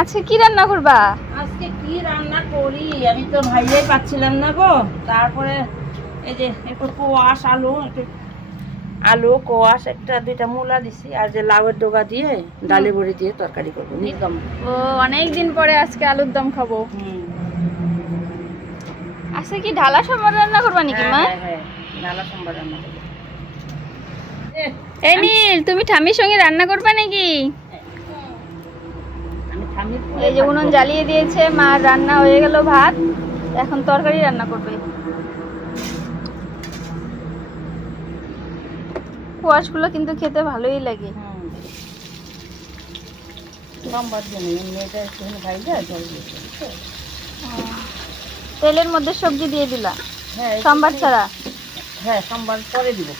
আজকে কি রান্না করবা? আজকে কি রান্না করি আমি তো ভাইয়াই পাচ্ছিলাম না গো। তারপরে এই যে একটু কোয়াশ আলু কোয়াশ একটা দুইটা মূলা দিছি, আর যে লাউয়ের ডগা দিয়ে ডালি বড়ি দিয়ে তরকারি করবো নিগম। ও অনেকদিন পরে আজকে আলুর দম খাবো। আজকে কি ঢালা সম্বার রান্না করবা নাকি মা? হ্যাঁ ডালা সম্বার রান্না করবো। এই নীল, তুমি ঠামির সঙ্গে রান্না করবা নাকি? এই যে উনুন জ্বালিয়ে দিয়েছে, মা রান্না হয়ে গেল ভাত, এখন তরকারি রান্না করবে। কোয়াশগুলো কিন্তু খেতে ভালোই লাগে। তেলের মধ্যে সবজি দিয়ে দিলা? হ্যাঁ সাম্বার ছাড়া? হ্যাঁ সাম্বার পরে দিব।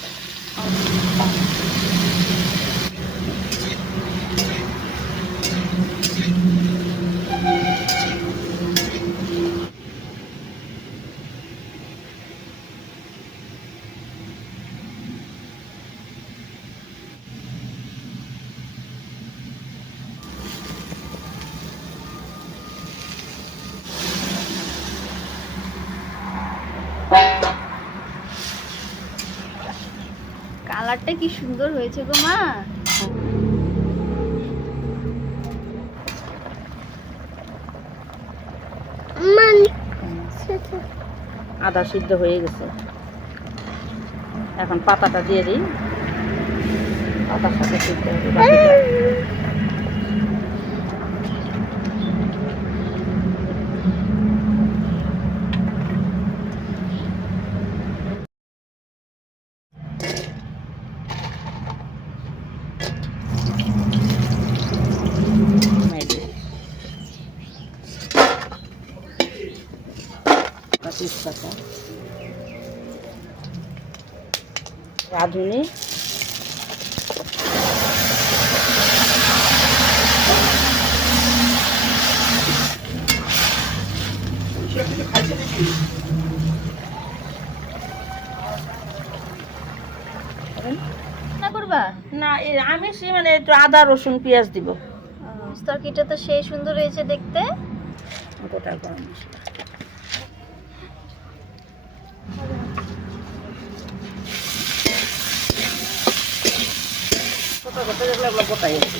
কালারটা কি সুন্দর হয়েছে গো মা। আদা সিদ্ধ হয়ে গেছে, এখন পাতাটা দিয়ে দিই। পাতার সাথে সিদ্ধ হবে বাকিটা। তেজপাতা, রাঁধুনি, না করবা না আমি মানে একটু আদা রসুন পেঁয়াজ দিব। তরকারিটা তো সেই সুন্দর হয়েছে দেখতে। গোটা গরম মশলা, গোটা গোটা যেগুলো এগুলো গোটাই আছে।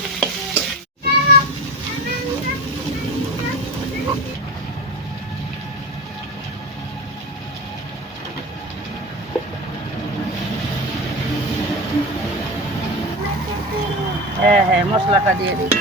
হ্যাঁ হ্যাঁ মশলাটা দিয়ে দিই।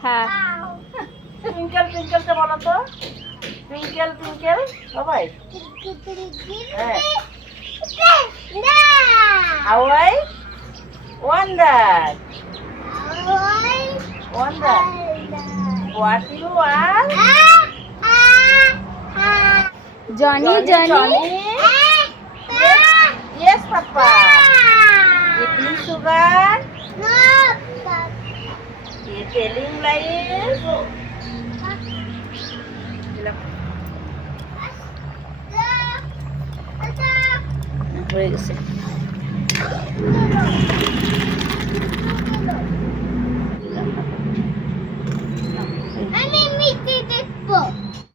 খা টুইঙ্কেল টুইঙ্কেলটা বলো তো, টুইঙ্কেল টুইঙ্কেল সবাই। হ্যাঁ how I wonder what you are. Johnny Johnny yes papa. Eating sugar, telling lies. হয়ে গেছে।